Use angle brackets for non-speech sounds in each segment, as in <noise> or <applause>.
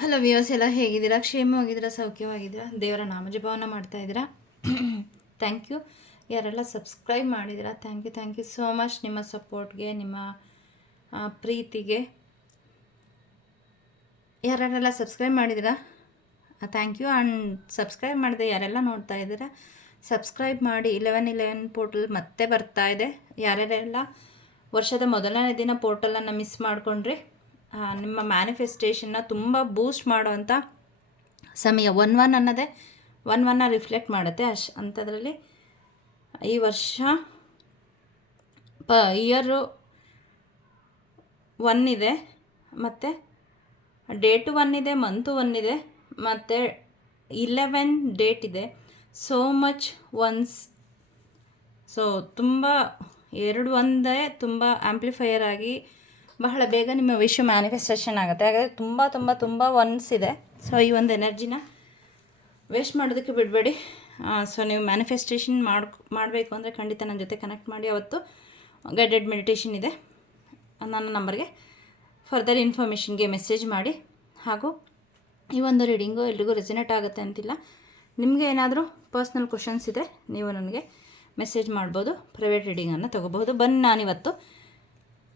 Hello views ಎಲ್ಲ ಹೇಗಿದ್ದೀರಾ? ಕ್ಷೇಮವಾಗಿದ್ದೀರಾ? ಸೌಖ್ಯವಾಗಿದ್ದೀರಾ? ದೇವರ ನಾಮಜಪವನ್ನು ಮಾಡ್ತಾ ಇದ್ದೀರಾ? <clears throat> ಥ್ಯಾಂಕ್ ಯು ಯಾರೆಲ್ಲ ಸಬ್ಸ್ಕ್ರೈಬ್ ಮಾಡಿದ್ದೀರಾ? Thank you thank you so much ನಿಮ್ಮ ಸಪೋರ್ಟ್ಗೆ ನಿಮ್ಮ ಪ್ರೀತಿಗೆ. ಯಾರೆಲ್ಲ ಸಬ್ಸ್ಕ್ರೈಬ್ ಮಾಡಿದ್ದೀರಾ? ಥ್ಯಾಂಕ್ ಯು ಆ್ಯಂಡ್ ಸಬ್ಸ್ಕ್ರೈಬ್ ಮಾಡಿದೆ ಯಾರೆಲ್ಲ ನೋಡ್ತಾ ಇದ್ದೀರಾ? ಸಬ್ಸ್ಕ್ರೈಬ್ ಮಾಡಿ ಇಲೆವೆನ್ ಇಲೆವೆನ್ ಪೋರ್ಟಲ್ ಮತ್ತೆ ಬರ್ತಾ ಇದೆ. ಯಾರ್ಯಾರೆಲ್ಲ ವರ್ಷದ ಮೊದಲನೇ ದಿನ ಪೋರ್ಟಲನ್ನು ಮಿಸ್ ಮಾಡಿಕೊಂಡ್ರಿ? ನಿಮ್ಮ ಮ್ಯಾನಿಫೆಸ್ಟೇಷನ್ನ ತುಂಬ ಬೂಸ್ಟ್ ಮಾಡುವಂಥ ಸಮಯ ಒನ್ ಒನ್ ಅನ್ನೋದೇ ಒನ್ ಒನ್ನ ರಿಫ್ಲೆಕ್ಟ್ ಮಾಡುತ್ತೆ. ಅಶ್ ಅಂಥದ್ರಲ್ಲಿ ಈ ವರ್ಷ ಪ ಇಯರು ಒನ್ ಇದೆ, ಮತ್ತು ಡೇಟು ಒನ್ ಇದೆ ಮಂತು ಒನ್ ಇದೆ, ಮತ್ತು ಇಲೆವೆನ್ ಡೇಟ್ ಇದೆ. ಸೋ ಮಚ್ ಒನ್ಸ್ ಸೊ ತುಂಬ, ಎರಡು ಒಂದೇ ತುಂಬ ಆ್ಯಂಪ್ಲಿಫೈಯರ್ ಆಗಿ ಬಹಳ ಬೇಗ ನಿಮ್ಮ ವಿಶ್ವ ಮ್ಯಾನಿಫೆಸ್ಟೇಷನ್ ಆಗುತ್ತೆ. ಹಾಗಾದರೆ ತುಂಬ ತುಂಬ ತುಂಬ ಒನ್ಸ್ ಇದೆ. ಸೊ ಈ ಒಂದು ಎನರ್ಜಿನ ವೇಸ್ಟ್ ಮಾಡೋದಕ್ಕೆ ಬಿಡಬೇಡಿ. ಸೊ ನೀವು ಮ್ಯಾನಿಫೆಸ್ಟೇಷನ್ ಮಾಡಿ ಮಾಡಬೇಕು ಅಂದರೆ ಖಂಡಿತ ನನ್ನ ಜೊತೆ ಕನೆಕ್ಟ್ ಮಾಡಿ. ಅವತ್ತು ಗೈಡೆಡ್ ಮೆಡಿಟೇಷನ್ ಇದೆ. ನನ್ನ ನಂಬರ್ಗೆ. ಫರ್ದರ್ ಇನ್ಫಾರ್ಮೇಷನ್ಗೆ ಮೆಸೇಜ್ ಮಾಡಿ. ಹಾಗೂ ಈ ಒಂದು ರೀಡಿಂಗು ಎಲ್ರಿಗೂ ರೆಸಿನೇಟ್ ಆಗುತ್ತೆ ಅಂತಿಲ್ಲ. ನಿಮಗೆ ಏನಾದರೂ ಪರ್ಸ್ನಲ್ ಕ್ವಶನ್ಸ್ ಇದ್ದರೆ ನೀವು ನನಗೆ ಮೆಸೇಜ್ ಮಾಡ್ಬೋದು. ಪ್ರೈವೇಟ್ ರೀಡಿಂಗನ್ನು ತೊಗೋಬಹುದು. ಬನ್ನಿ ನಾನಿವತ್ತು.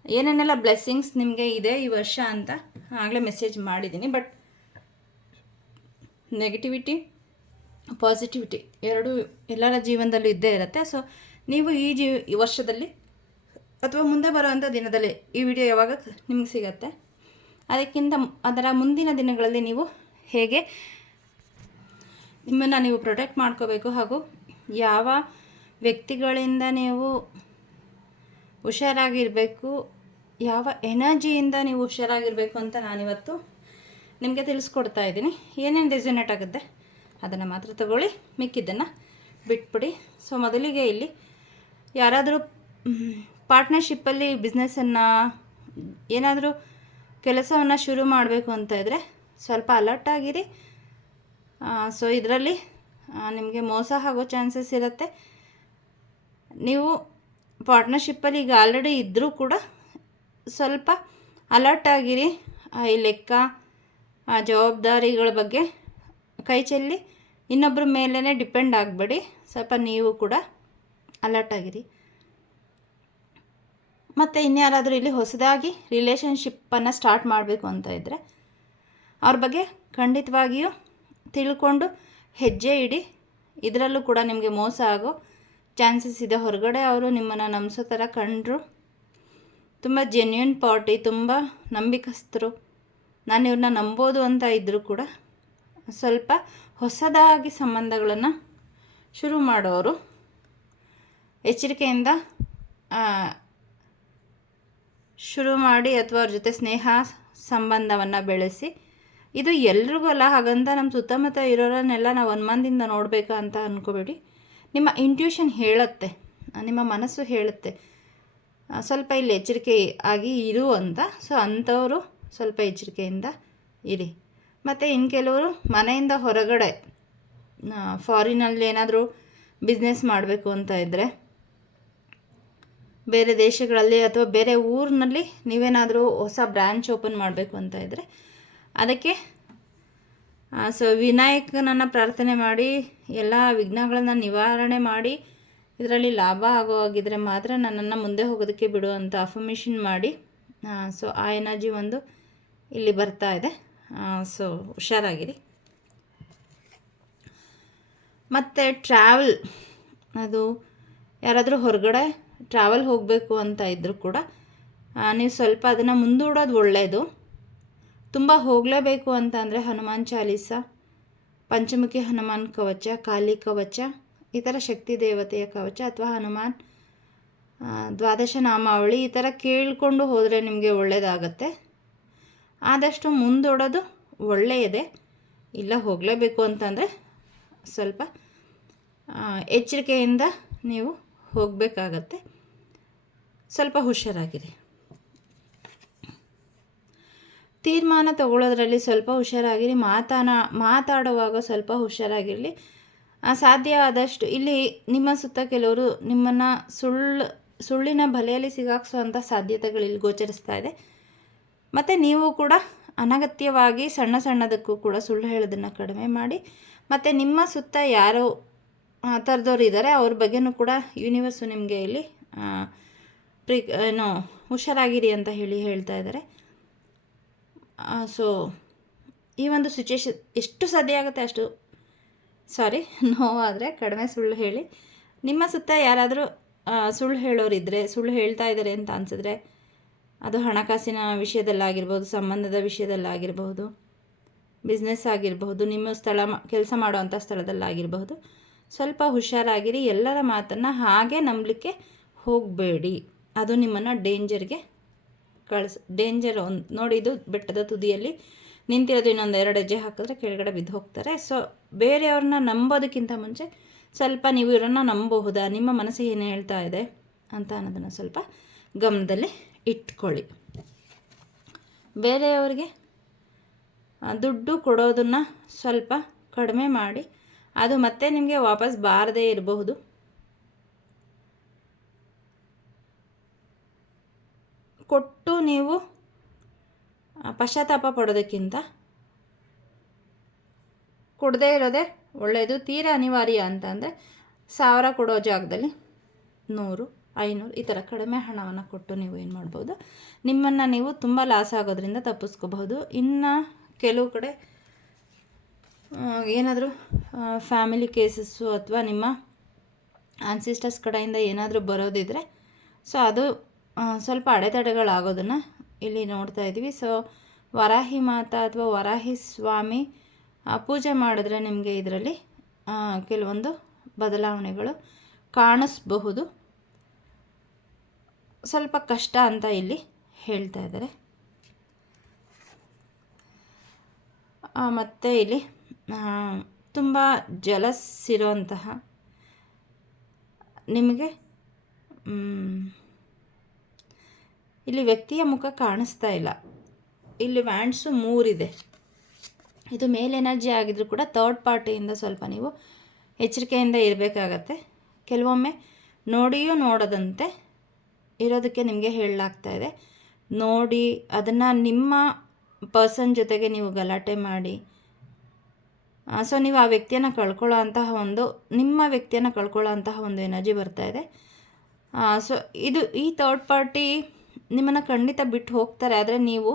ಏನೇನೆಲ್ಲ ಬ್ಲೆಸ್ಸಿಂಗ್ಸ್ ನಿಮಗೆ ಇದೆ ಈ ವರ್ಷ ಅಂತ ಆಗಲೇ ಮೆಸೇಜ್ ಮಾಡಿದ್ದೀನಿ ಬಟ್ ನೆಗೆಟಿವಿಟಿ ಪಾಸಿಟಿವಿಟಿ ಎರಡೂ ಎಲ್ಲರ ಜೀವನದಲ್ಲೂ ಇದ್ದೇ ಇರುತ್ತೆ. ಸೊ ನೀವು ಈ ಜೀ, ಈ ವರ್ಷದಲ್ಲಿ ಅಥವಾ ಮುಂದೆ ಬರುವಂಥ ದಿನದಲ್ಲಿ ಈ ವಿಡಿಯೋ ಯಾವಾಗ ನಿಮ್ಗೆ ಸಿಗತ್ತೆ? ಅದಕ್ಕಿಂತ ಅದರ ಮುಂದಿನ ದಿನಗಳಲ್ಲಿ ನೀವು ಹೇಗೆ ನಿಮ್ಮನ್ನು ನೀವು ಪ್ರೊಟೆಕ್ಟ್ ಮಾಡ್ಕೋಬೇಕು ಹಾಗೂ ಯಾವ ವ್ಯಕ್ತಿಗಳಿಂದ ನೀವು ಹುಷಾರಾಗಿರಬೇಕು. ಯಾವ ಎನರ್ಜಿಯಿಂದ ನೀವು ಹುಷಾರಾಗಿರಬೇಕು ಅಂತ ನಾನಿವತ್ತು ನಿಮಗೆ ತಿಳಿಸ್ಕೊಡ್ತಾ ಇದ್ದೀನಿ. ಏನೇನು ರೆಸನೇಟ್ ಆಗುತ್ತೆ, ಅದನ್ನು ಮಾತ್ರ ತಗೊಳ್ಳಿ. ಮಿಕ್ಕಿದ್ದನ್ನು ಬಿಟ್ಬಿಡಿ. ಸೊ ಮೊದಲಿಗೆ ಇಲ್ಲಿ ಯಾರಾದರೂ ಪಾರ್ಟ್ನರ್ಶಿಪ್ಪಲ್ಲಿ ಬಿಸ್ನೆಸ್ಸನ್ನು ಏನಾದರೂ ಕೆಲಸವನ್ನು ಶುರು ಮಾಡಬೇಕು ಅಂತ ಇದ್ದರೆ ಸ್ವಲ್ಪ ಅಲರ್ಟ್ ಆಗಿರಿ. ಸೊ ಇದರಲ್ಲಿ ನಿಮಗೆ ಮೋಸ ಆಗೋ ಚಾನ್ಸಸ್ ಇರುತ್ತೆ. ನೀವು ಪಾರ್ಟ್ನರ್ಶಿಪ್ಪಲ್ಲಿ ಈಗ ಆಲ್ರೆಡಿ ಇದ್ದರೂ ಕೂಡ ಸ್ವಲ್ಪ ಅಲರ್ಟ್ ಆಗಿರಿ. ಈ ಲೆಕ್ಕ ಜವಾಬ್ದಾರಿಗಳ ಬಗ್ಗೆ ಕೈ ಚೆಲ್ಲಿ ಇನ್ನೊಬ್ಬರ ಮೇಲೇ ಡಿಪೆಂಡ್ ಆಗಬೇಡಿ. ಸ್ವಲ್ಪ ನೀವು ಕೂಡ ಅಲರ್ಟ್ ಆಗಿರಿ. ಮತ್ತು ಇನ್ಯಾರಾದರೂ ಇಲ್ಲಿ ಹೊಸದಾಗಿ ರಿಲೇಷನ್ಶಿಪ್ಪನ್ನು ಸ್ಟಾರ್ಟ್ ಮಾಡಬೇಕು ಅಂತ ಇದ್ದರೆ ಅವ್ರ ಬಗ್ಗೆ ಖಂಡಿತವಾಗಿಯೂ ತಿಳ್ಕೊಂಡು ಹೆಜ್ಜೆ ಇಡಿ. ಇದರಲ್ಲೂ ಕೂಡ ನಿಮಗೆ ಮೋಸ ಆಗೋ ಚಾನ್ಸಸ್ ಇದೆ. ಹೊರಗಡೆ ಅವರು ನಿಮ್ಮನ್ನು ನಂಬಿಸೋ ಥರ ಕಂಡರು. ತುಂಬ ಜೆನ್ಯೂನ್ ಪಾರ್ಟಿ ತುಂಬ ನಂಬಿಕಸ್ಥರು. ನಾನು ಇವ್ರನ್ನ ನಂಬೋದು ಅಂತ ಇದ್ದರೂ ಕೂಡ ಸ್ವಲ್ಪ ಹೊಸದಾಗಿ ಸಂಬಂಧಗಳನ್ನು ಶುರು ಮಾಡೋರು. ಎಚ್ಚರಿಕೆಯಿಂದ ಶುರು ಮಾಡಿ ಅಥವಾ ಅವ್ರ ಜೊತೆ ಸ್ನೇಹ ಸಂಬಂಧವನ್ನು ಬೆಳೆಸಿ. ಇದು ಎಲ್ರಿಗೂ ಅಲ್ಲ, ಹಾಗಂತ ನಮ್ಮ ಸುತ್ತಮುತ್ತ ಇರೋರನ್ನೆಲ್ಲ ನಾವು ಅನುಮಾನದಿಂದ ನೋಡಬೇಕು ಅಂತ ಅಂದ್ಕೋಬೇಡಿ ನಿಮ್ಮ ಇಂಟ್ಯೂಷನ್ ಹೇಳುತ್ತೆ, ನಿಮ್ಮ ಮನಸ್ಸು ಹೇಳುತ್ತೆ. ಸ್ವಲ್ಪ ಇಲ್ಲಿ ಎಚ್ಚರಿಕೆ ಆಗಿ ಇರು ಅಂತ. ಸೊ ಅಂಥವರು ಸ್ವಲ್ಪ ಎಚ್ಚರಿಕೆಯಿಂದ ಇರಿ. ಮತ್ತು ಇನ್ನು ಕೆಲವರು ಮನೆಯಿಂದ ಹೊರಗಡೆ ಫಾರಿನಲ್ಲಿ ಏನಾದರೂ ಬಿಸ್ನೆಸ್ ಮಾಡಬೇಕು ಅಂತ ಇದ್ದರೆ ಬೇರೆ ದೇಶಗಳಲ್ಲಿ ಅಥವಾ ಬೇರೆ ಊರಿನಲ್ಲಿ ನೀವೇನಾದರೂ ಹೊಸ ಬ್ರ್ಯಾಂಚ್ ಓಪನ್ ಮಾಡಬೇಕು ಅಂತ ಇದ್ದರೆ ಅದಕ್ಕೆ ಸೊ ವಿನಾಯಕನನ್ನು ಪ್ರಾರ್ಥನೆ ಮಾಡಿ, ಎಲ್ಲ ವಿಘ್ನಗಳನ್ನು ನಿವಾರಣೆ ಮಾಡಿ, ಇದರಲ್ಲಿ ಲಾಭ ಆಗೋ ಹಾಗಿದ್ರೆ ಮಾತ್ರ ನನ್ನನ್ನು ಮುಂದೆ ಹೋಗೋದಕ್ಕೆ ಬಿಡುವಂಥ ಅಫರ್ಮೇಷನ್ ಮಾಡಿ ಸೊ ಆ ಎನರ್ಜಿ ಒಂದು ಇಲ್ಲಿ ಬರ್ತಾ ಇದೆ. ಸೊ ಹುಷಾರಾಗಿರಿ. ಮತ್ತು ಟ್ರಾವೆಲ್ ಅದು ಯಾರಾದರೂ ಹೊರಗಡೆ ಟ್ರಾವೆಲ್ ಹೋಗಬೇಕು ಅಂತ ಇದ್ದರೂ ಕೂಡ ನೀವು ಸ್ವಲ್ಪ ಅದನ್ನು ಮುಂದೂಡೋದು ಒಳ್ಳೆಯದು ತುಂಬ ಹೋಗಲೇಬೇಕು ಅಂತ ಅಂದರೆ ಹನುಮಾನ್ ಚಾಲೀಸ, ಪಂಚಮುಖಿ ಹನುಮಾನ್ ಕವಚ ಕಾಲಿ ಕವಚ ಈ ಥರ ಶಕ್ತಿ ದೇವತೆಯ ಕವಚ ಅಥವಾ ಹನುಮಾನ್ ದ್ವಾದಶ ನಾಮಾವಳಿ ಈ ಥರ ಕೇಳಿಕೊಂಡು ಹೋದರೆ ನಿಮಗೆ ಒಳ್ಳೆಯದಾಗತ್ತೆ ಆದಷ್ಟು ಮುಂದೊಡೋದು ಒಳ್ಳೆಯದೇ. ಇಲ್ಲ ಹೋಗಲೇಬೇಕು ಅಂತಂದರೆ ಸ್ವಲ್ಪ ಎಚ್ಚರಿಕೆಯಿಂದ ನೀವು ಹೋಗಬೇಕಾಗತ್ತೆ. ಸ್ವಲ್ಪ ಹುಷಾರಾಗಿರಿ. ತೀರ್ಮಾನ ತಗೊಳ್ಳೋದ್ರಲ್ಲಿ ಸ್ವಲ್ಪ ಹುಷಾರಾಗಿರಿ, ಮಾತಾನ, ಮಾತಾಡುವಾಗ ಸ್ವಲ್ಪ ಹುಷಾರಾಗಿರಲಿ. ಸಾಧ್ಯ ಆದಷ್ಟು ಇಲ್ಲಿ ನಿಮ್ಮ ಸುತ್ತ ಕೆಲವರು ನಿಮ್ಮನ್ನು ಸುಳ್ಳು, ಸುಳ್ಳಿನ ಬಲೆಯಲ್ಲಿ ಸಿಗಾಕ್ಸುವಂಥ ಸಾಧ್ಯತೆಗಳು ಇಲ್ಲಿ ಗೋಚರಿಸ್ತಾ ಇದೆ. ಮತ್ತು ನೀವು ಕೂಡ ಅನಗತ್ಯವಾಗಿ ಸಣ್ಣ ಸಣ್ಣದಕ್ಕೂ ಕೂಡ ಸುಳ್ಳು ಹೇಳೋದನ್ನು ಕಡಿಮೆ ಮಾಡಿ. ಮತ್ತು ನಿಮ್ಮ ಸುತ್ತ ಯಾರೋ, ಆ ಥರದವ್ರು ಇದ್ದಾರೆ ಅವ್ರ ಬಗ್ಗೆನೂ ಕೂಡ ಯೂನಿವರ್ಸು ನಿಮಗೆ ಇಲ್ಲಿ ಪ್ರಿ ಏನು, ಹುಷಾರಾಗಿರಿ ಅಂತ ಹೇಳಿ ಹೇಳ್ತಾ ಇದ್ದಾರೆ ಸೊ ಈ ಒಂದು ಸಿಚುವೇಶನ್ ಎಷ್ಟು ಸಾಧ್ಯ ಆಗುತ್ತೆ ಅಷ್ಟು? ಸಾರಿ <laughs> ನೋವಾದರೆ ಕಡಿಮೆ ಸುಳ್ಳು ಹೇಳಿ. ನಿಮ್ಮ ಸುತ್ತ ಯಾರಾದರೂ ಸುಳ್ಳು ಹೇಳೋರಿದ್ದರೆ ಸುಳ್ಳು ಹೇಳ್ತಾ ಇದ್ದಾರೆ ಅಂತ ಅನಿಸಿದ್ರೆ, ಅದು ಹಣಕಾಸಿನ ವಿಷಯದಲ್ಲಾಗಿರ್ಬೋದು, ಸಂಬಂಧದ ವಿಷಯದಲ್ಲಾಗಿರಬಹುದು ಬಿಸ್ನೆಸ್ ಆಗಿರಬಹುದು ನಿಮ್ಮ ಸ್ಥಳ ಕೆಲಸ ಮಾಡುವಂಥ ಸ್ಥಳದಲ್ಲಾಗಿರಬಹುದು ಸ್ವಲ್ಪ ಹುಷಾರಾಗಿರಿ, ಎಲ್ಲರ ಮಾತನ್ನು ಹಾಗೆ ನಂಬಲಿಕ್ಕೆ ಹೋಗಬೇಡಿ. ಅದು ನಿಮ್ಮನ್ನು ಡೇಂಜರ್ಗೆ ಕಳಿಸ್ ಡೇಂಜರ್ ಒಂದು, ನೋಡಿ ಇದು ಬೆಟ್ಟದ ತುದಿಯಲ್ಲಿ ನಿಂತಿರೋದು ಇನ್ನೊಂದು ಎರಡು ಹೆಜ್ಜೆ ಹಾಕಿದ್ರೆ ಕೆಳಗಡೆ ಬಿದ್ದು ಹೋಗ್ತಾರೆ. ಸೊ ಬೇರೆಯವ್ರನ್ನ ನಂಬೋದಕ್ಕಿಂತ ಮುಂಚೆ ಸ್ವಲ್ಪ ನೀವು ಇವರನ್ನು ನಂಬಬಹುದಾ ನಿಮ್ಮ ಮನಸ್ಸು ಏನು ಹೇಳ್ತಾ ಇದೆ ಅಂತ ಅನ್ನೋದನ್ನು ಸ್ವಲ್ಪ ಗಮನದಲ್ಲಿ ಇಟ್ಕೊಳ್ಳಿ. ಬೇರೆಯವರಿಗೆ ದುಡ್ಡು ಕೊಡೋದನ್ನು ಸ್ವಲ್ಪ ಕಡಿಮೆ ಮಾಡಿ, ಅದು ಮತ್ತೆ ನಿಮಗೆ ವಾಪಸ್ ಬಾರದೇ ಇರಬಹುದು. ಕೊಟ್ಟು ನೀವು ಪಶ್ಚಾತ್ತಾಪ ಪಡೋದಕ್ಕಿಂತ ಕೊಡದೇ ಇರೋದೇ ಒಳ್ಳೆಯದು. ತೀರಾ ಅನಿವಾರ್ಯ ಅಂತಂದರೆ ಸಾವಿರ ಕೊಡೋ ಜಾಗದಲ್ಲಿ ನೂರು, ಐನೂರು ಈ ಥರ ಕಡಿಮೆ ಹಣವನ್ನು ಕೊಟ್ಟು ನೀವು ಏನು ಮಾಡ್ಬೋದು? ನಿಮ್ಮನ್ನು ನೀವು ತುಂಬ ಲಾಸ್ ಆಗೋದ್ರಿಂದ ತಪ್ಪಿಸ್ಕೋಬಹುದು. ಇನ್ನು ಕೆಲವು ಕಡೆ ಏನಾದರೂ ಫ್ಯಾಮಿಲಿ ಕೇಸಸ್ಸು ಅಥವಾ ನಿಮ್ಮ ಆನ್ಸಿಸ್ಟರ್ಸ್ ಕಡೆಯಿಂದ ಏನಾದರೂ ಬರೋದಿದ್ರೆ ಸೊ ಅದು ಸ್ವಲ್ಪ ಅಡೆತಡೆಗಳಾಗೋದನ್ನು ಇಲ್ಲಿ ನೋಡ್ತಾ ಇದ್ದೀವಿ. ಸೊ ವರಾಹಿ ಮಾತಾ ಅಥವಾ ವರಾಹಿ ಸ್ವಾಮಿ ಪೂಜೆ ಮಾಡಿದ್ರೆ ನಿಮಗೆ ಇದರಲ್ಲಿ ಕೆಲವೊಂದು ಬದಲಾವಣೆಗಳು ಕಾಣಿಸ್ಬಹುದು. ಸ್ವಲ್ಪ ಕಷ್ಟ ಅಂತ ಇಲ್ಲಿ ಹೇಳ್ತಾ ಇದ್ದಾರೆ. ಮತ್ತು ಇಲ್ಲಿ ತುಂಬ ಜಲಸ್ ಇರೋಂತಹ ನಿಮಗೆ ಇಲ್ಲಿ ವ್ಯಕ್ತಿಯ ಮುಖ ಕಾಣಿಸ್ತಾ ಇಲ್ಲ. ಇಲ್ಲಿ ವ್ಯಾಂಡ್ಸು ಮೂರಿದೆ. ಇದು ಮೇಲ್ ಎನರ್ಜಿ ಆಗಿದ್ರು ಕೂಡ ಥರ್ಡ್ ಪಾರ್ಟಿಯಿಂದ ಸ್ವಲ್ಪ ನೀವು ಎಚ್ಚರಿಕೆಯಿಂದ ಇರಬೇಕಾಗತ್ತೆ. ಕೆಲವೊಮ್ಮೆ ನೋಡಿಯೂ ನೋಡದಂತೆ ಇರೋದಕ್ಕೆ ನಿಮಗೆ ಹೇಳಲಾಗ್ತಾ ಇದೆ. ನೋಡಿ, ಅದನ್ನು ನಿಮ್ಮ ಪರ್ಸನ್ ಜೊತೆಗೆ ನೀವು ಗಲಾಟೆ ಮಾಡಿ. ಸೊ ನೀವು ಆ ವ್ಯಕ್ತಿಯನ್ನು ಕಳ್ಕೊಳ್ಳೋ ಅಂತಹ ಒಂದು, ನಿಮ್ಮ ವ್ಯಕ್ತಿಯನ್ನು ಕಳ್ಕೊಳ್ಳೋ ಅಂತಹ ಒಂದು ಎನರ್ಜಿ ಬರ್ತಾ ಇದೆ. ಸೊ ಇದು ಈ ಥರ್ಡ್ ಪಾರ್ಟಿ ನಿಮ್ಮನ್ನು ಖಂಡಿತ ಬಿಟ್ಟು ಹೋಗ್ತಾರೆ. ಆದರೆ ನೀವು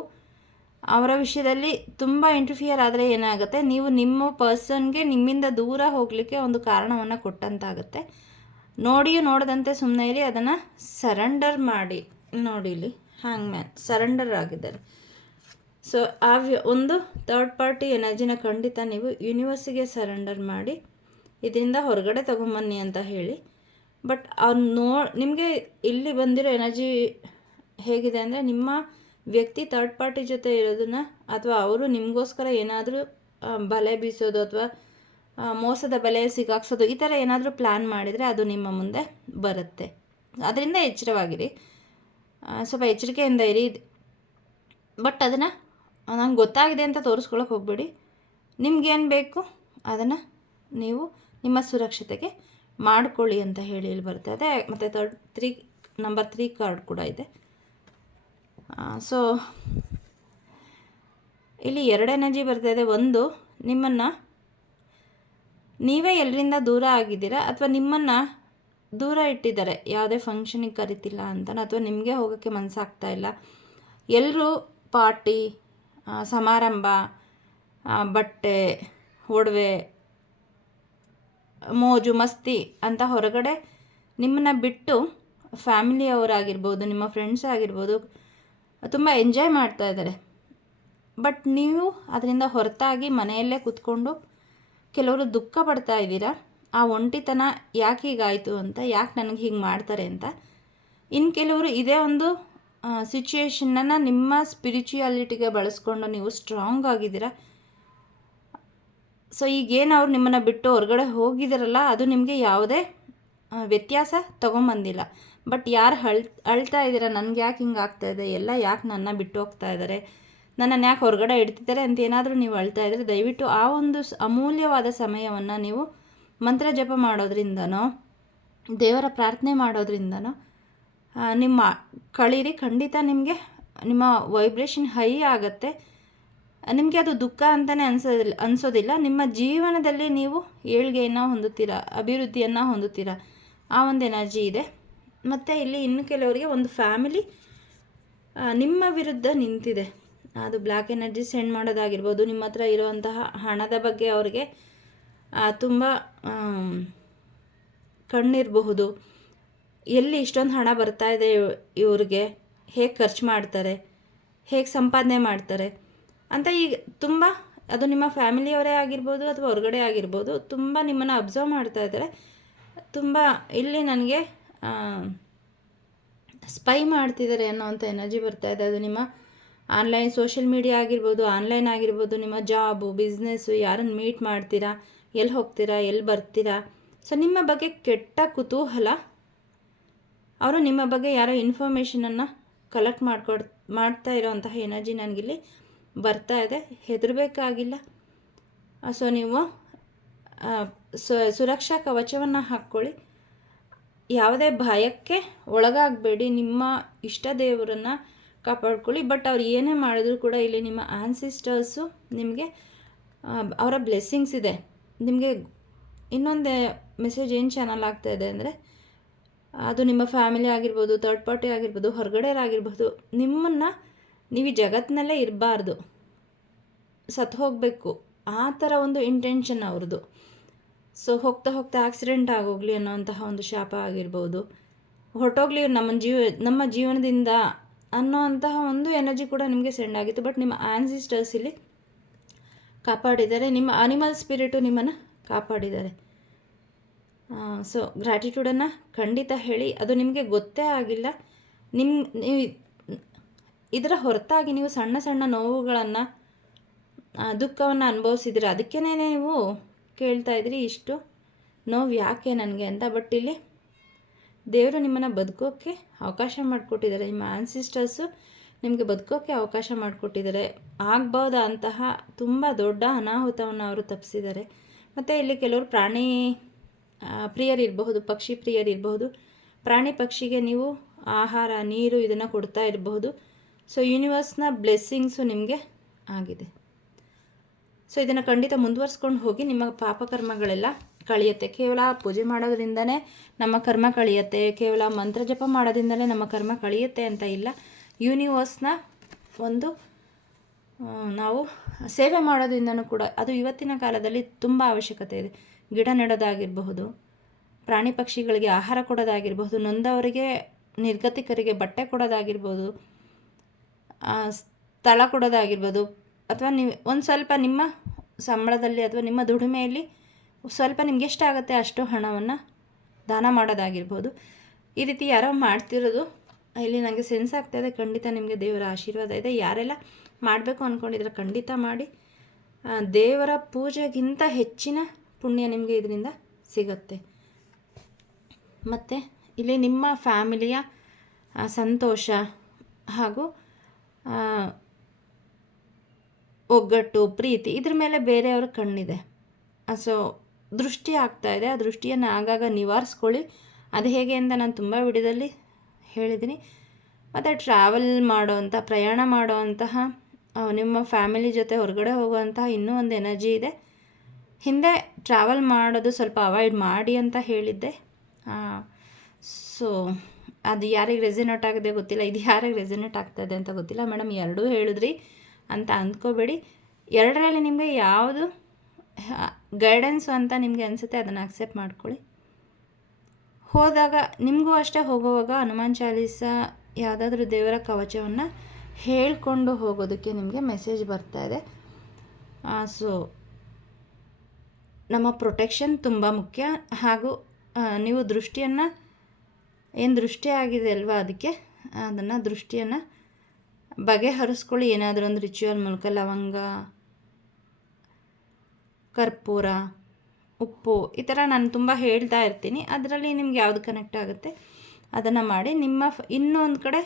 ಅವರ ವಿಷಯದಲ್ಲಿ ತುಂಬ ಇಂಟರ್ಫಿಯರ್ ಆದರೆ ಏನಾಗುತ್ತೆ? ನೀವು ನಿಮ್ಮ ಪರ್ಸನ್ಗೆ ನಿಮ್ಮಿಂದ ದೂರ ಹೋಗಲಿಕ್ಕೆ ಒಂದು ಕಾರಣವನ್ನು ಕೊಟ್ಟಂತಾಗುತ್ತೆ. ನೋಡಿಯೂ ನೋಡದಂತೆ ಸುಮ್ಮನೆ ಇರಿ, ಅದನ್ನು ಸರೆಂಡರ್ ಮಾಡಿ. ನೋಡಿ ಇಲ್ಲಿ ಹ್ಯಾಂಗ್ ಮ್ಯಾನ್ ಸರೆಂಡರ್ ಆಗಿದ್ದಾರೆ. ಸೊ ಆ ಒಂದು ಥರ್ಡ್ ಪಾರ್ಟಿ ಎನರ್ಜಿನ ಖಂಡಿತ ನೀವು ಯೂನಿವರ್ಸಿಗೆ ಸರೆಂಡರ್ ಮಾಡಿ, ಇದರಿಂದ ಹೊರಗಡೆ ತಗೊಂಬನ್ನಿ ಅಂತ ಹೇಳಿ. ಬಟ್ ಅವ್ರು ನೋ, ನಿಮಗೆ ಇಲ್ಲಿ ಬಂದಿರೋ ಎನರ್ಜಿ ಹೇಗಿದೆ ಅಂದರೆ ನಿಮ್ಮ ವ್ಯಕ್ತಿ ಥರ್ಡ್ ಪಾರ್ಟಿ ಜೊತೆ ಇರೋದನ್ನ ಅಥವಾ ಅವರು ನಿಮಗೋಸ್ಕರ ಏನಾದರೂ ಬಲೆ ಬೀಸೋದು ಅಥವಾ ಮೋಸದ ಬಲೆ ಸಿಗಾಕ್ಸೋದು ಈ ಥರ ಏನಾದರೂ ಪ್ಲ್ಯಾನ್ ಮಾಡಿದರೆ ಅದು ನಿಮ್ಮ ಮುಂದೆ ಬರುತ್ತೆ. ಅದರಿಂದ ಎಚ್ಚರವಾಗಿರಿ. ಸ್ವಲ್ಪ ಎಚ್ಚರಿಕೆಯಿಂದ ಇರಿ. ಬಟ್ ಅದನ್ನು, ನಂಗೆ ಗೊತ್ತಾಗಿದೆ ಅಂತ ತೋರಿಸ್ಕೊಳಕ್ಕೆ ಹೋಗಬೇಡಿ. ನಿಮ್ಗೇನು ಬೇಕು ಅದನ್ನು ನೀವು ನಿಮ್ಮ ಸುರಕ್ಷತೆಗೆ ಮಾಡಿಕೊಳ್ಳಿ ಅಂತ ಹೇಳಿ ಇಲ್ಲಿ ಬರ್ತದೆ. ಮತ್ತು third three number three card ಕೂಡ ಇದೆ. ಸೊ ಇಲ್ಲಿ ಎರಡು ಎನರ್ಜಿ ಬರ್ತಾ ಇದೆ. ಒಂದು, ನಿಮ್ಮನ್ನು, ನೀವೇ ಎಲ್ಲರಿಂದ ದೂರ ಆಗಿದ್ದೀರಾ? ಅಥವಾ ನಿಮ್ಮನ್ನು ದೂರ ಇಟ್ಟಿದ್ದಾರೆ. ಯಾವುದೇ ಫಂಕ್ಷನಿಗೆ ಕರಿತಿಲ್ಲ ಅಂತ ಅಥವಾ ನಿಮಗೆ ಹೋಗೋಕ್ಕೆ ಮನಸ್ಸಾಗ್ತಾ ಇಲ್ಲ. ಎಲ್ಲರೂ ಪಾರ್ಟಿ ಸಮಾರಂಭ ಬಟ್ಟೆ, ಒಡವೆ, ಮೋಜು, ಮಸ್ತಿ ಅಂತ ಹೊರಗಡೆ ನಿಮ್ಮನ್ನು ಬಿಟ್ಟು ಫ್ಯಾಮಿಲಿಯವರಾಗಿರ್ಬೋದು ನಿಮ್ಮ ಫ್ರೆಂಡ್ಸ್ ಆಗಿರ್ಬೋದು ತುಂಬ ಎಂಜಾಯ್ ಮಾಡ್ತಾ ಇದ್ದಾರೆ. ಬಟ್ ನೀವು ಅದರಿಂದ ಹೊರತಾಗಿ ಮನೆಯಲ್ಲೇ ಕೂತ್ಕೊಂಡು ಕೆಲವರು ದುಃಖ ಪಡ್ತಾ ಇದ್ದೀರಾ? ಆ ಒಂಟಿತನ ಯಾಕೆ ಹೀಗಾಯಿತು ಅಂತ, ಯಾಕೆ ನನಗೆ ಹೀಗೆ ಮಾಡ್ತಾರೆ ಅಂತ? ಇನ್ನು ಕೆಲವರು ಇದೇ ಒಂದು ಸಿಚುಯೇಷನ್ನ ನಿಮ್ಮ ಸ್ಪಿರಿಚುಯಾಲಿಟಿಗೆ ಬಳಸ್ಕೊಂಡು ನೀವು ಸ್ಟ್ರಾಂಗ್ ಆಗಿದ್ದೀರಾ? ಸೊ ಈಗೇನು ಅವ್ರು ನಿಮ್ಮನ್ನು ಬಿಟ್ಟು ಹೊರಗಡೆ ಹೋಗಿದ್ದಾರಲ್ಲ ಅದು ನಿಮಗೆ ಯಾವುದೇ ವ್ಯತ್ಯಾಸ ತೊಗೊಂಬಂದಿಲ್ಲ. ಬಟ್ ಯಾರು ಹಳ್, ಅಳ್ತಾ ಇದ್ದೀರಾ? ನನಗೆ ಯಾಕೆ ಹಿಂಗೆ ಆಗ್ತಾ ಇದೆ? ಎಲ್ಲ ಯಾಕೆ ನನ್ನ ಬಿಟ್ಟು ಹೋಗ್ತಾ ಇದ್ದಾರೆ ನನ್ನನ್ನು ಯಾಕೆ ಹೊರಗಡೆ ಇಡ್ತಿದ್ದಾರೆ ಅಂತ ಏನಾದರೂ ನೀವು ಅಳ್ತಾ ಇದ್ದರೆ ದಯವಿಟ್ಟು ಆ ಒಂದು ಅಮೂಲ್ಯವಾದ ಸಮಯವನ್ನು ನೀವು ಮಂತ್ರ ಜಪ ಮಾಡೋದ್ರಿಂದನೋ, ದೇವರ ಪ್ರಾರ್ಥನೆ ಮಾಡೋದ್ರಿಂದನೋ ನಿಮ್ಮ ಕಳೀರಿ. ಖಂಡಿತ ನಿಮಗೆ ನಿಮ್ಮ ವೈಬ್ರೇಷನ್ ಹೈ ಆಗುತ್ತೆ. ನಿಮಗೆ ಅದು ದುಃಖ ಅಂತಲೇ ಅನ್ಸೋದಿಲ್ಲ ಅನಿಸೋದಿಲ್ಲ. ನಿಮ್ಮ ಜೀವನದಲ್ಲಿ ನೀವು ಏಳ್ಗೆಯನ್ನು ಹೊಂದುತ್ತೀರಾ? ಅಭಿವೃದ್ಧಿಯನ್ನು ಹೊಂದುತ್ತೀರಾ? ಆ ಒಂದು ಎನರ್ಜಿ ಇದೆ. ಮತ್ತು ಇಲ್ಲಿ ಇನ್ನು ಕೆಲವರಿಗೆ ಒಂದು ಫ್ಯಾಮಿಲಿ ನಿಮ್ಮ ವಿರುದ್ಧ ನಿಂತಿದೆ. ಅದು ಬ್ಲ್ಯಾಕ್ ಎನರ್ಜಿ ಸೆಂಡ್ ಮಾಡೋದಾಗಿರ್ಬೋದು. ನಿಮ್ಮ ಹತ್ರ ಇರುವಂತಹ ಹಣದ ಬಗ್ಗೆ ಅವರಿಗೆ ತುಂಬ ಕಣ್ಣಿರಬಹುದು. ಎಲ್ಲಿ ಇಷ್ಟೊಂದು ಹಣ ಬರ್ತಾ ಇದೆ ಇವರಿಗೆ, ಹೇಗೆ ಖರ್ಚು ಮಾಡ್ತಾರೆ, ಹೇಗೆ ಸಂಪಾದನೆ ಮಾಡ್ತಾರೆ ಅಂತ ಈಗ ತುಂಬ, ಅದು ನಿಮ್ಮ ಫ್ಯಾಮಿಲಿಯವರೇ ಆಗಿರ್ಬೋದು ಅಥವಾ ಹೊರಗಡೆ ಆಗಿರ್ಬೋದು, ತುಂಬ ನಿಮ್ಮನ್ನು ಅಬ್ಸರ್ವ್ ಮಾಡ್ತಾ ಇದ್ದಾರೆ. ತುಂಬ, ಇಲ್ಲಿ ನನಗೆ ಸ್ಪೈ ಮಾಡ್ತಿದ್ದಾರೆ ಅನ್ನೋವಂಥ ಎನರ್ಜಿ ಬರ್ತಾ ಇದೆ. ಅದು ನಿಮ್ಮ ಆನ್ಲೈನ್ ಸೋಷಿಯಲ್ ಮೀಡಿಯಾ ಆಗಿರ್ಬೋದು, ಆನ್ಲೈನ್ ಆಗಿರ್ಬೋದು, ನಿಮ್ಮ ಜಾಬು ಬಿಸ್ನೆಸ್ಸು ಯಾರನ್ನು ಮೀಟ್ ಮಾಡ್ತೀರಾ, ಎಲ್ಲಿ ಹೋಗ್ತೀರಾ, ಎಲ್ಲಿ ಬರ್ತೀರಾ. ಸೊ, ನಿಮ್ಮ ಬಗ್ಗೆ ಕೆಟ್ಟ ಕುತೂಹಲ, ಅವರು ನಿಮ್ಮ ಬಗ್ಗೆ ಯಾರೋ ಇನ್ಫಾರ್ಮೇಷನನ್ನು ಕಲೆಕ್ಟ್ ಮಾಡ್ಕೊಡ್, ಮಾಡ್ತಾ ಇರೋವಂತಹ ಎನರ್ಜಿ ನನಗಿಲ್ಲಿ ಬರ್ತಾ ಇದೆ. ಹೆದರಬೇಕಾಗಿಲ್ಲ. ಸೊ ನೀವು ಸುರಕ್ಷಾ ಕವಚವನ್ನು ಹಾಕ್ಕೊಳ್ಳಿ. ಯಾವುದೇ ಭಯಕ್ಕೆ ಒಳಗಾಗಬೇಡಿ. ನಿಮ್ಮ ಇಷ್ಟ ದೇವರನ್ನು ಕಾಪಾಡ್ಕೊಳ್ಳಿ. ಬಟ್ ಅವ್ರು ಏನೇ ಮಾಡಿದ್ರು ಕೂಡ ಇಲ್ಲಿ ನಿಮ್ಮ ಆನ್ಸಿಸ್ಟರ್ಸು ನಿಮಗೆ ಅವರ ಬ್ಲೆಸ್ಸಿಂಗ್ಸ್ ಇದೆ. ನಿಮಗೆ ಇನ್ನೊಂದು ಮೆಸೇಜ್ ಏನು ಚಾನಲ್ ಆಗ್ತಾ ಇದೆ ಅಂದರೆ, ಅದು ನಿಮ್ಮ ಫ್ಯಾಮಿಲಿ ಆಗಿರ್ಬೋದು ತರ್ಡ್ ಪಾರ್ಟಿ ಆಗಿರ್ಬೋದು ಹೊರಗಡೆಯರಾಗಿರ್ಬೋದು ನಿಮ್ಮನ್ನು ನೀವು ಈ ಜಗತ್ತಿನಲ್ಲೇ ಇರಬಾರ್ದು. ಸತ್ತು ಹೋಗಬೇಕು ಆ ಥರ ಒಂದು ಇಂಟೆನ್ಷನ್ ಅವ್ರದ್ದು. ಸೊ ಹೋಗ್ತಾ ಹೋಗ್ತಾ ಆಕ್ಸಿಡೆಂಟ್ ಆಗೋಗ್ಲಿ ಅನ್ನೋಂತಹ ಒಂದು ಶಾಪ ಆಗಿರ್ಬೋದು. ಹೊರಟೋಗ್ಲಿ ನಮ್ಮ ಜೀವ, ನಮ್ಮ ಜೀವನದಿಂದ ಅನ್ನೋವಂತಹ ಒಂದು ಎನರ್ಜಿ ಕೂಡ ನಿಮಗೆ ಸೆಂಡ್ ಆಗಿತ್ತು. ಬಟ್ ನಿಮ್ಮ ಆನ್ಸಿಸ್ಟರ್ಸ್ ಇಲ್ಲಿ ಕಾಪಾಡಿದ್ದಾರೆ. ನಿಮ್ಮ ಅನಿಮಲ್ ಸ್ಪಿರಿಟು ನಿಮ್ಮನ್ನು ಕಾಪಾಡಿದ್ದಾರೆ. ಸೊ ಗ್ರ್ಯಾಟಿಟ್ಯೂಡನ್ನು ಖಂಡಿತ ಹೇಳಿ. ಅದು ನಿಮಗೆ ಗೊತ್ತೇ ಆಗಿಲ್ಲ. ನಿಮ್ಮ ನೀವು ಇದರ ಹೊರತಾಗಿ ನೀವು ಸಣ್ಣ ಸಣ್ಣ ನೋವುಗಳನ್ನು ದುಃಖವನ್ನು ಅನುಭವಿಸಿದ್ದೀರ? ಅದಕ್ಕೇ ನೀವು ಕೇಳ್ತಾ ಇದ್ರಿ ಇಷ್ಟು? ನೋವು ಯಾಕೆ ನನಗೆ ಅಂತ? ಬಟ್ ಇಲ್ಲಿ ದೇವರು ನಿಮ್ಮನ್ನು ಬದುಕೋಕ್ಕೆ ಅವಕಾಶ ಮಾಡಿಕೊಟ್ಟಿದ್ದಾರೆ. ನಿಮ್ಮ ಆನ್ಸಿಸ್ಟರ್ಸು ನಿಮಗೆ ಬದುಕೋಕ್ಕೆ ಅವಕಾಶ ಮಾಡಿಕೊಟ್ಟಿದ್ದಾರೆ. ಆಗ್ಬೋದ ಅಂತಹ ತುಂಬ ದೊಡ್ಡ ಅನಾಹುತವನ್ನು ಅವರು ತಪ್ಪಿಸಿದ್ದಾರೆ ಮತ್ತು ಇಲ್ಲಿ ಕೆಲವರು ಪ್ರಾಣಿ ಪ್ರಿಯರಿರಬಹುದು ಪಕ್ಷಿ ಪ್ರಿಯರಿರಬಹುದು ಪ್ರಾಣಿ ಪಕ್ಷಿಗೆ ನೀವು ಆಹಾರ, ನೀರು ಇದನ್ನು ಕೊಡ್ತಾ ಇರಬಹುದು. ಸೊ ಯೂನಿವರ್ಸ್ನ ಬ್ಲೆಸ್ಸಿಂಗ್ಸು ನಿಮಗೆ ಆಗಿದೆ. ಸೊ ಇದನ್ನು ಖಂಡಿತ ಮುಂದುವರ್ಸ್ಕೊಂಡು ಹೋಗಿ ನಿಮ್ಮ ಪಾಪಕರ್ಮಗಳೆಲ್ಲ ಕಳಿಯುತ್ತೆ. ಕೇವಲ ಪೂಜೆ ಮಾಡೋದ್ರಿಂದನೇ ನಮ್ಮ ಕರ್ಮ ಕಳಿಯುತ್ತೆ. ಕೇವಲ ಮಂತ್ರ ಜಪ ಮಾಡೋದ್ರಿಂದಲೇ ನಮ್ಮ ಕರ್ಮ ಕಳಿಯುತ್ತೆ ಅಂತ ಇಲ್ಲ. ಯೂನಿವರ್ಸ್ನ ಒಂದು ನಾವು ಸೇವೆ ಮಾಡೋದ್ರಿಂದನೂ ಕೂಡ ಅದು ಇವತ್ತಿನ ಕಾಲದಲ್ಲಿ ತುಂಬ ಅವಶ್ಯಕತೆ ಇದೆ. ಗಿಡ ನೆಡೋದಾಗಿರಬಹುದು, ಪ್ರಾಣಿ ಪಕ್ಷಿಗಳಿಗೆ ಆಹಾರ ಕೊಡೋದಾಗಿರಬಹುದು, ನೊಂದವರಿಗೆ, ನಿರ್ಗತಿಕರಿಗೆ ಬಟ್ಟೆ ಕೊಡೋದಾಗಿರ್ಬೋದು ಸ್ಥಳ ಕೊಡೋದಾಗಿರ್ಬೋದು ಅಥವಾ ನೀವು ಒಂದು ಸ್ವಲ್ಪ ನಿಮ್ಮ ಸಂಬಳದಲ್ಲಿ ಅಥವಾ ನಿಮ್ಮ ದುಡಿಮೆಯಲ್ಲಿ ಸ್ವಲ್ಪ ನಿಮ್ಗೆ ಎಷ್ಟಾಗುತ್ತೆ ಅಷ್ಟು ಹಣವನ್ನು ದಾನ ಮಾಡೋದಾಗಿರ್ಬೋದು. ಈ ರೀತಿ ಯಾರೋ ಮಾಡ್ತಿರೋದು, ಇಲ್ಲಿ ನನಗೆ ಸೆನ್ಸ್ ಆಗ್ತಾಯಿದೆ ಖಂಡಿತ ನಿಮಗೆ ದೇವರ ಆಶೀರ್ವಾದ ಇದೆ. ಯಾರೆಲ್ಲ ಮಾಡಬೇಕು ಅಂದ್ಕೊಂಡಿದ್ರೆ ಖಂಡಿತ ಮಾಡಿ. ದೇವರ ಪೂಜೆಗಿಂತ ಹೆಚ್ಚಿನ ಪುಣ್ಯ ನಿಮಗೆ ಇದರಿಂದ ಸಿಗುತ್ತೆ. ಮತ್ತು ಇಲ್ಲಿ ನಿಮ್ಮ ಫ್ಯಾಮಿಲಿಯ ಸಂತೋಷ ಹಾಗೂ ಒಗ್ಗಟ್ಟು, ಪ್ರೀತಿ, ಇದ್ರ ಮೇಲೆ ಬೇರೆಯವ್ರ ಕಣ್ಣಿದೆ. ಸೊ ದೃಷ್ಟಿ ಆಗ್ತಾ ಇದೆ. ಆ ದೃಷ್ಟಿಯನ್ನು ಆಗಾಗ ನಿವಾರಿಸ್ಕೊಳ್ಳಿ. ಅದು ಹೇಗೆ ಅಂತ ನಾನು ತುಂಬ ವಿಡಿಯೋದಲ್ಲಿ ಹೇಳಿದ್ದೀನಿ. ಮತ್ತು ಟ್ರಾವೆಲ್ ಮಾಡೋವಂಥ ಪ್ರಯಾಣ ಮಾಡೋವಂತಹ ನಿಮ್ಮ ಫ್ಯಾಮಿಲಿ ಜೊತೆ ಹೊರಗಡೆ ಹೋಗುವಂತಹ ಇನ್ನೂ ಒಂದು ಎನರ್ಜಿ ಇದೆ. ಹಿಂದೆ ಟ್ರಾವೆಲ್ ಮಾಡೋದು ಸ್ವಲ್ಪ ಅವಾಯ್ಡ್ ಮಾಡಿ ಅಂತ ಹೇಳಿದ್ದೆ. ಸೊ ಅದು ಯಾರಿಗೆ ರೆಸಿನೇಟ್ ಆಗಿದೆ ಗೊತ್ತಿಲ್ಲ. ಇದು ಯಾರಿಗೆ ರೆಸಿನೇಟ್ ಆಗ್ತಾಯಿದೆ ಅಂತ ಗೊತ್ತಿಲ್ಲ. ಮೇಡಮ್ ಎರಡೂ ಹೇಳಿದ್ರಿ. ಅಂತ ಅಂದ್ಕೋಬೇಡಿ. ಎರಡರಲ್ಲಿ ನಿಮಗೆ ಯಾವುದು ಗೈಡೆನ್ಸು ಅಂತ ನಿಮಗೆ ಅನಿಸುತ್ತೆ ಅದನ್ನು ಅಕ್ಸೆಪ್ಟ್ ಮಾಡ್ಕೊಳ್ಳಿ. ಹೋದಾಗ, ನಿಮಗೂ ಅಷ್ಟೇ ಹೋಗುವಾಗ ಹನುಮಾನ್ ಚಾಲೀಸ ಯಾವುದಾದ್ರೂ ದೇವರ ಕವಚವನ್ನು ಹೇಳಿಕೊಂಡು ಹೋಗೋದಕ್ಕೆ ನಿಮಗೆ ಮೆಸೇಜ್ ಬರ್ತಾ ಇದೆ. ಸೊ ನಮ್ಮ ಪ್ರೊಟೆಕ್ಷನ್ ತುಂಬ ಮುಖ್ಯ. ಹಾಗೂ ನೀವು ದೃಷ್ಟಿಯನ್ನು, ಏನು ದೃಷ್ಟಿ ಆಗಿದೆ ಅಲ್ವಾ ಅದಕ್ಕೆ, ಅದನ್ನು ದೃಷ್ಟಿಯನ್ನು ಬಗೆಹರಿಸ್ಕೊಳ್ಳಿ. ಏನಾದರೂ ಒಂದು ರಿಚುವಲ್ ಮೂಲಕ ಲವಂಗ, ಕರ್ಪೂರ, ಉಪ್ಪು, ಈ ಥರ ನಾನು ತುಂಬ ಹೇಳ್ತಾ ಇರ್ತೀನಿ. ಅದರಲ್ಲಿ ನಿಮ್ಗೆ ಯಾವುದು ಕನೆಕ್ಟ್ ಆಗುತ್ತೆ ಅದನ್ನು ಮಾಡಿ. ನಿಮ್ಮ ಇನ್ನೊಂದು ಕಡೆ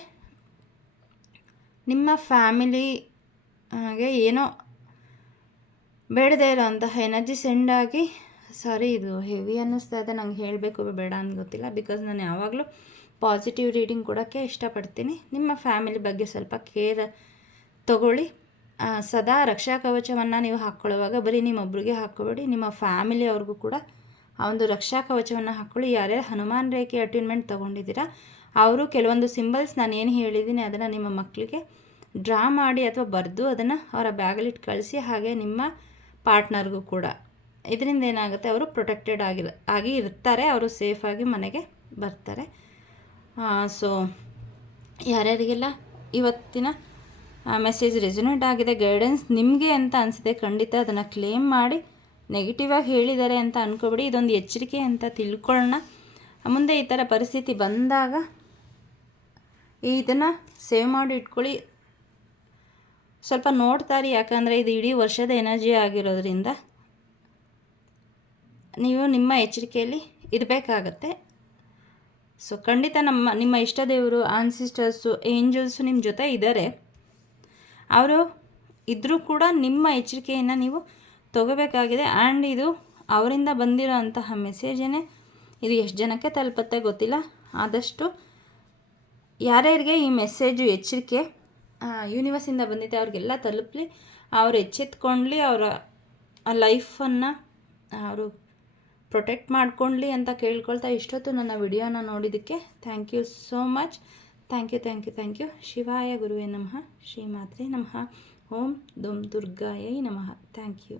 ನಿಮ್ಮ ಫ್ಯಾಮಿಲಿ ಹಾಗೆ ಏನೋ ಬೇಡದೇ ಇರೋಂತಹ ಎನರ್ಜಿ ಸೆಂಡ್ ಆಗಿ ಸಾರಿ ಇದು ಹೆವಿ ಅನ್ನಿಸ್ತಾ ಇದೆ, ನಂಗೆ ಹೇಳಬೇಕು ಬೇಡ ಅಂತ ಗೊತ್ತಿಲ್ಲ. ಬಿಕಾಸ್ ನಾನು ಯಾವಾಗಲೂ ಪಾಸಿಟಿವ್ ರೀಡಿಂಗ್ ಕೊಡೋಕ್ಕೆ ಇಷ್ಟಪಡ್ತೀನಿ. ನಿಮ್ಮ ಫ್ಯಾಮಿಲಿ ಬಗ್ಗೆ ಸ್ವಲ್ಪ ಕೇರ್ ತಗೊಳ್ಳಿ. ಸದಾ ರಕ್ಷಾ ಕವಚವನ್ನು ನೀವು ಹಾಕ್ಕೊಳ್ಳುವಾಗ ಬರೀ ನಿಮ್ಮೊಬ್ಬರಿಗೆ ಹಾಕ್ಕೊಬೇಡಿ, ನಿಮ್ಮ ಫ್ಯಾಮಿಲಿ ಅವ್ರಿಗೂ ಕೂಡ ಆ ಒಂದು ರಕ್ಷಾ ಕವಚವನ್ನು ಹಾಕ್ಕೊಳ್ಳಿ. ಯಾರ್ಯಾರು ಹನುಮಾನ್ ರೇಖೆ ಅಟ್ಯೂನ್ಮೆಂಟ್ ತೊಗೊಂಡಿದ್ದೀರಾ, ಅವರು ಕೆಲವೊಂದು ಸಿಂಬಲ್ಸ್ ನಾನು ಏನು ಹೇಳಿದ್ದೀನಿ ಅದನ್ನು ನಿಮ್ಮ ಮಕ್ಕಳಿಗೆ ಡ್ರಾ ಮಾಡಿ ಅಥವಾ ಬರೆದು ಅದನ್ನು ಅವರ ಬ್ಯಾಗಲಿಟ್ಟು ಕಳಿಸಿ ಹಾಗೆ ನಿಮ್ಮ ಪಾರ್ಟ್ನರ್ಗೂ ಕೂಡ. ಇದರಿಂದ ಏನಾಗುತ್ತೆ, ಅವರು ಪ್ರೊಟೆಕ್ಟೆಡ್ ಆಗಿರ, ಆಗಿ ಇರ್ತಾರೆ, ಅವರು ಸೇಫಾಗಿ ಮನೆಗೆ ಬರ್ತಾರೆ. ಸೊ ಯಾರ್ಯಾರಿಗೆಲ್ಲ ಇವತ್ತಿನ ಮೆಸೇಜ್ ರೆಸ್ಯುನೇಟ್ ಆಗಿದೆ ಗೈಡೆನ್ಸ್ ನಿಮಗೆ ಅಂತ ಅನಿಸಿದೆ ಖಂಡಿತ ಅದನ್ನು ಕ್ಲೇಮ್ ಮಾಡಿ ನೆಗೆಟಿವ್ ಆಗಿ ಹೇಳಿದ್ದಾರೆ ಅಂತ ಅಂದ್ಕೊಬಿಡಿ ಇದೊಂದು ಎಚ್ಚರಿಕೆ ಅಂತ ತಿಳ್ಕೊಳ್ಳೋಣ ಮುಂದೆ ಈ ಥರ ಪರಿಸ್ಥಿತಿ ಬಂದಾಗ, ಇದನ್ನು ಸೇವ್ ಮಾಡಿ ಇಟ್ಕೊಳ್ಳಿ. ಸ್ವಲ್ಪ ನೋಡ್ತಾರೆ, ಯಾಕಂದರೆ ಇದು ಇಡೀ ವರ್ಷದ ಎನರ್ಜಿ ಆಗಿರೋದ್ರಿಂದ, ನೀವು ನಿಮ್ಮ ಎಚ್ಚರಿಕೆಯಲ್ಲಿ ಇರಬೇಕಾಗತ್ತೆ. ಸೊ ಖಂಡಿತ ನಮ್ಮ, ನಿಮ್ಮ ಇಷ್ಟ ದೇವರು ಆನ್ಸಿಸ್ಟರ್ಸು ಏಂಜಲ್ಸು ನಿಮ್ಮ ಜೊತೆ ಇದ್ದಾರೆ ಅವರು ಇದ್ದರೂ ಕೂಡ ನಿಮ್ಮ ಎಚ್ಚರಿಕೆಯನ್ನು ನೀವು ತಗೋಬೇಕಾಗಿದೆ. ಆ್ಯಂಡ್ ಇದು ಅವರಿಂದ ಬಂದಿರೋ ಅಂತಹ ಮೆಸೇಜೇ ಇದು ಎಷ್ಟು ಜನಕ್ಕೆ ತಲುಪತ್ತೆ ಗೊತ್ತಿಲ್ಲ. ಆದಷ್ಟು ಯಾರ್ಯಾರಿಗೆ ಈ ಮೆಸೇಜು ಎಚ್ಚರಿಕೆ ಯೂನಿವರ್ಸಿಂದ ಬಂದಿದೆ ಅವ್ರಿಗೆಲ್ಲ ತಲುಪಲಿ. ಅವ್ರು ಎಚ್ಚೆತ್ಕೊಂಡ್ಲಿ ಅವರ ಲೈಫನ್ನು ಅವರು ಪ್ರೊಟೆಕ್ಟ್ ಮಾಡ್ಕೊಳ್ಳಿ ಅಂತ ಕೇಳ್ಕೊಳ್ತಾ ಇಷ್ಟೊತ್ತು ನನ್ನ ವಿಡಿಯೋನ ನೋಡಿದ್ದಕ್ಕೆ thank you so much thank you thank you thank you ಶಿವಾಯ ಗುರುವೇ ನಮಃ. ಶ್ರೀಮಾತ್ರೆ ನಮಃ. ಓಂ ದುಮ್ ದುರ್ಗಾಯೈ ನಮಃ. Thank you